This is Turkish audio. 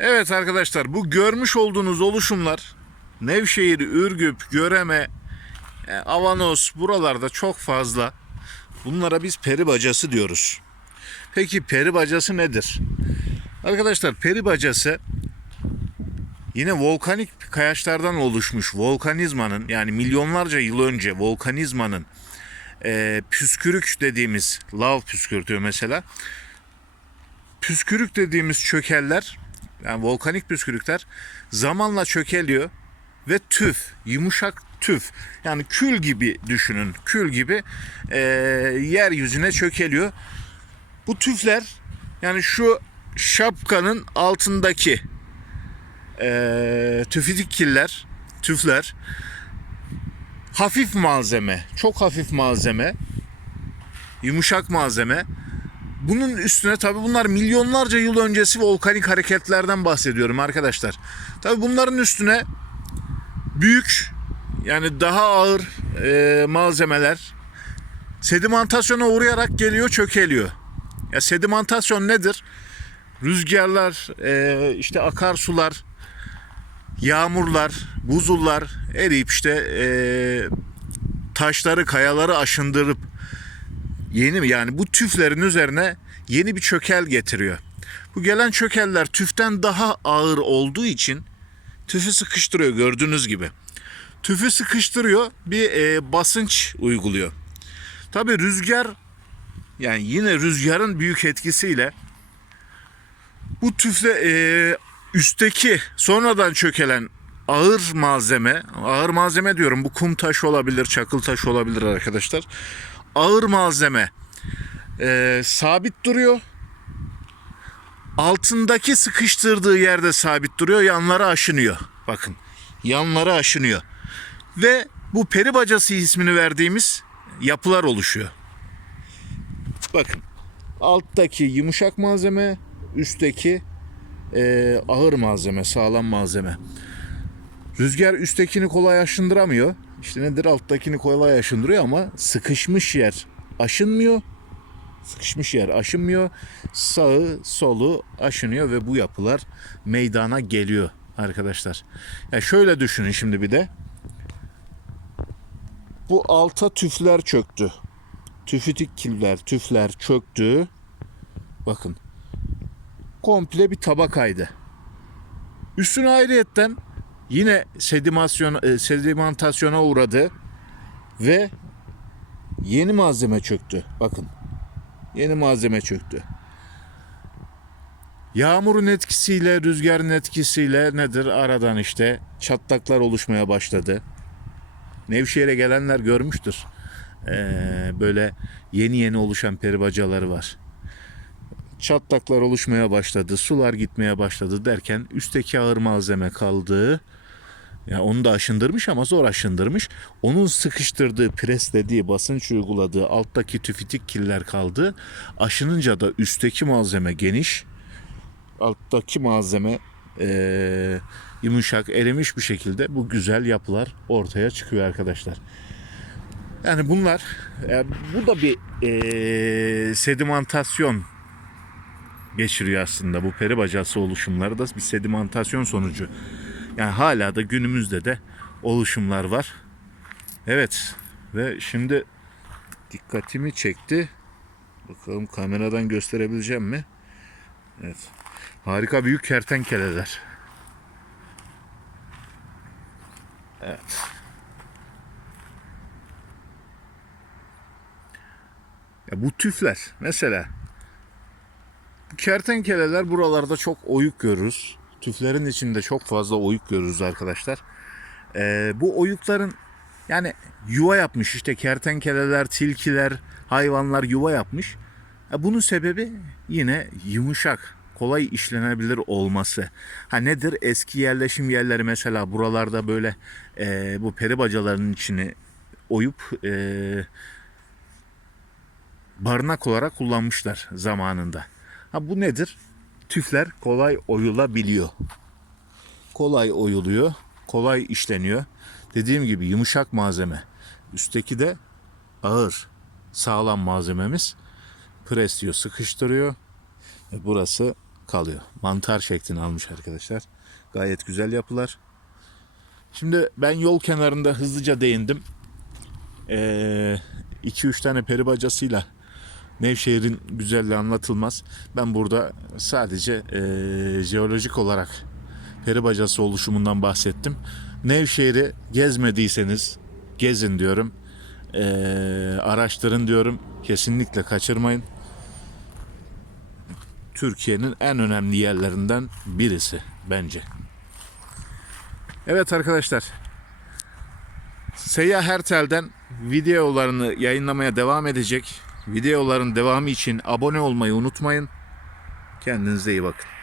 Evet arkadaşlar bu görmüş olduğunuz oluşumlar Nevşehir, Ürgüp, Göreme, e, Avanos buralarda çok fazla. Bunlara biz peri bacası diyoruz. Peki peri bacası nedir? Arkadaşlar peri bacası yine volkanik kayaçlardan oluşmuş volkanizmanın yani milyonlarca yıl önce volkanizmanın e, püskürük dediğimiz lav püskürtüyor mesela. Püskürük dediğimiz çökeller yani volkanik püskürükler zamanla çökeliyor ve tüf, yumuşak tüf yani kül gibi düşünün kül gibi e, yeryüzüne çökeliyor. Bu tüfler yani şu şapkanın altındaki e, tüfidikiller, tüfler hafif malzeme, çok hafif malzeme, yumuşak malzeme. Bunun üstüne tabi bunlar milyonlarca yıl öncesi volkanik hareketlerden bahsediyorum arkadaşlar. Tabi bunların üstüne büyük yani daha ağır e, malzemeler sedimentasyona uğrayarak geliyor çökeliyor. Ya sedimentasyon nedir? Rüzgarlar, e, işte akarsular, yağmurlar, buzullar eriyip işte e, taşları, kayaları aşındırıp yeni yani bu tüflerin üzerine yeni bir çökel getiriyor. Bu gelen çökeller tüften daha ağır olduğu için tüfü sıkıştırıyor gördüğünüz gibi. Tüfü sıkıştırıyor bir e, basınç uyguluyor. Tabi rüzgar yani yine rüzgarın büyük etkisiyle bu tüfle e, üstteki sonradan çökelen ağır malzeme, ağır malzeme diyorum bu kum taş olabilir, çakıl taş olabilir arkadaşlar. Ağır malzeme e, sabit duruyor. Altındaki sıkıştırdığı yerde sabit duruyor, yanlara aşınıyor. Bakın, yanlara aşınıyor. Ve bu peri bacası ismini verdiğimiz yapılar oluşuyor. Bakın, alttaki yumuşak malzeme, üstteki e, ağır malzeme, sağlam malzeme. Rüzgar üsttekini kolay aşındıramıyor. İşte nedir alttakini kolay aşındırıyor ama sıkışmış yer aşınmıyor. Sıkışmış yer aşınmıyor. Sağı solu aşınıyor ve bu yapılar meydana geliyor arkadaşlar. Ya şöyle düşünün şimdi bir de. Bu alta tüfler çöktü. Tüfütik killer, tüfler çöktü. Bakın. Komple bir tabakaydı. Üstüne ayrıyetten yine sedimasyon, e, sedimentasyona uğradı ve yeni malzeme çöktü. Bakın. Yeni malzeme çöktü. Yağmurun etkisiyle, rüzgarın etkisiyle nedir? Aradan işte çatlaklar oluşmaya başladı. Nevşehir'e gelenler görmüştür. Ee, böyle yeni yeni oluşan peribacaları var. Çatlaklar oluşmaya başladı, sular gitmeye başladı derken üstteki ağır malzeme kaldı. Ya onu da aşındırmış ama zor aşındırmış. Onun sıkıştırdığı, preslediği, basınç uyguladığı alttaki tüfitik killer kaldı. Aşınınca da üstteki malzeme geniş. Alttaki malzeme eee, yumuşak, erimiş bir şekilde bu güzel yapılar ortaya çıkıyor arkadaşlar. Yani bunlar, e, bu da bir eee sedimentasyon geçiriyor aslında. Bu peri bacası oluşumları da bir sedimentasyon sonucu. Yani hala da günümüzde de oluşumlar var. Evet ve şimdi dikkatimi çekti. Bakalım kameradan gösterebileceğim mi? Evet. Harika büyük kertenkeleler. Evet. Ya bu tüfler mesela kertenkeleler buralarda çok oyuk görürüz. Tüflerin içinde çok fazla oyuk görürüz arkadaşlar. Ee, bu oyukların yani yuva yapmış işte kertenkeleler, tilkiler, hayvanlar yuva yapmış. E, Bunun sebebi yine yumuşak, kolay işlenebilir olması. Ha nedir? Eski yerleşim yerleri mesela buralarda böyle e, bu peri bacalarının içini oyup e, barınak olarak kullanmışlar zamanında. Ha bu nedir? Tüfler kolay oyulabiliyor. Kolay oyuluyor, kolay işleniyor. Dediğim gibi yumuşak malzeme. Üstteki de ağır, sağlam malzememiz. Presliyor, sıkıştırıyor. Ve burası kalıyor. Mantar şeklini almış arkadaşlar. Gayet güzel yapılar. Şimdi ben yol kenarında hızlıca değindim. 2-3 tane peri bacasıyla Nevşehir'in güzelliği anlatılmaz. Ben burada sadece eee, jeolojik olarak peri bacası oluşumundan bahsettim. Nevşehir'i gezmediyseniz gezin diyorum. Eee, araştırın diyorum. Kesinlikle kaçırmayın. Türkiye'nin en önemli yerlerinden birisi bence. Evet arkadaşlar. Seyyah Hertel'den videolarını yayınlamaya devam edecek. Videoların devamı için abone olmayı unutmayın. Kendinize iyi bakın.